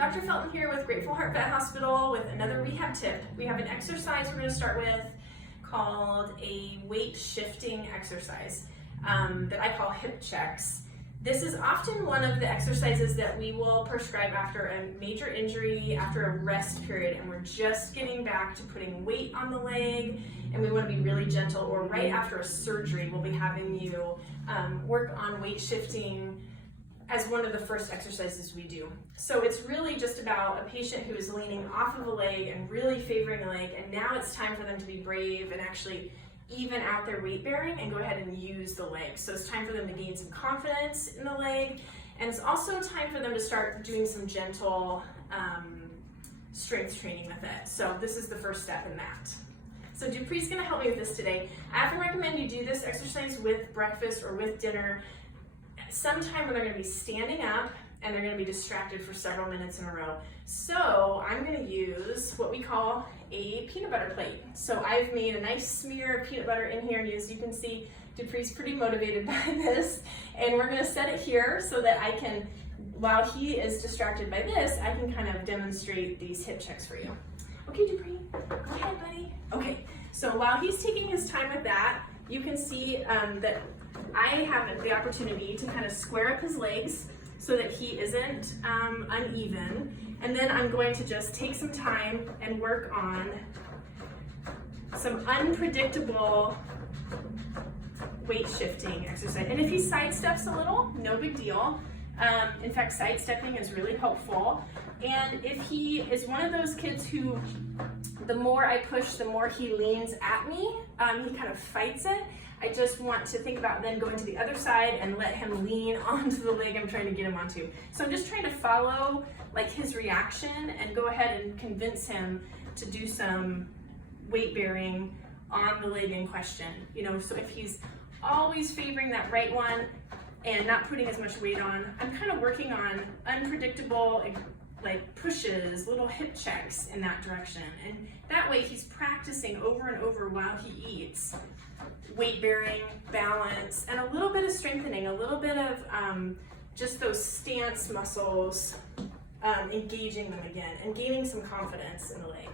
Dr. Felton here with Grateful Heart Vet Hospital with another rehab tip. We have an exercise we're going to start with called a weight shifting exercise that I call hip checks. This is often one of the exercises that we will prescribe after a major injury, after a rest period, and we're just getting back to putting weight on the leg, and we want to be really gentle, or right after a surgery, we'll be having you work on weight shifting as one of the first exercises we do. So it's really just about a patient who is leaning off of a leg and really favoring the leg, and now it's time for them to be brave and actually even out their weight bearing and go ahead and use the leg. So it's time for them to gain some confidence in the leg, and it's also time for them to start doing some gentle strength training with it. So this is the first step in that. So Dupree's gonna help me with this today. I often recommend you do this exercise with breakfast or with dinner, sometime when they're going to be standing up and they're going to be distracted for several minutes in a row. So I'm going to use what we call a peanut butter plate. So I've made a nice smear of peanut butter in here, and as you can see, Dupree's pretty motivated by this. And we're going to set it here so that I can, while he is distracted by this, I can kind of demonstrate these hip checks for you. Okay, Dupree, go ahead, buddy. Okay, so while he's taking his time with that, you can see that I have the opportunity to kind of square up his legs so that he isn't uneven. And then I'm going to just take some time and work on some unpredictable weight shifting exercise. And if he sidesteps a little, no big deal. In fact, sidestepping is really helpful. And if he is one of those kids who, the more I push, the more he leans at me, he kind of fights it. I just want to think about then going to the other side and let him lean onto the leg I'm trying to get him onto. So I'm just trying to follow like his reaction and go ahead and convince him to do some weight bearing on the leg in question. You know, so if he's always favoring that right one and not putting as much weight on, I'm kind of working on unpredictable like pushes, little hip checks in that direction. And that way he's practicing over and over while he eats weight bearing, balance, and a little bit of strengthening, a little bit of just those stance muscles, engaging them again and gaining some confidence in the leg.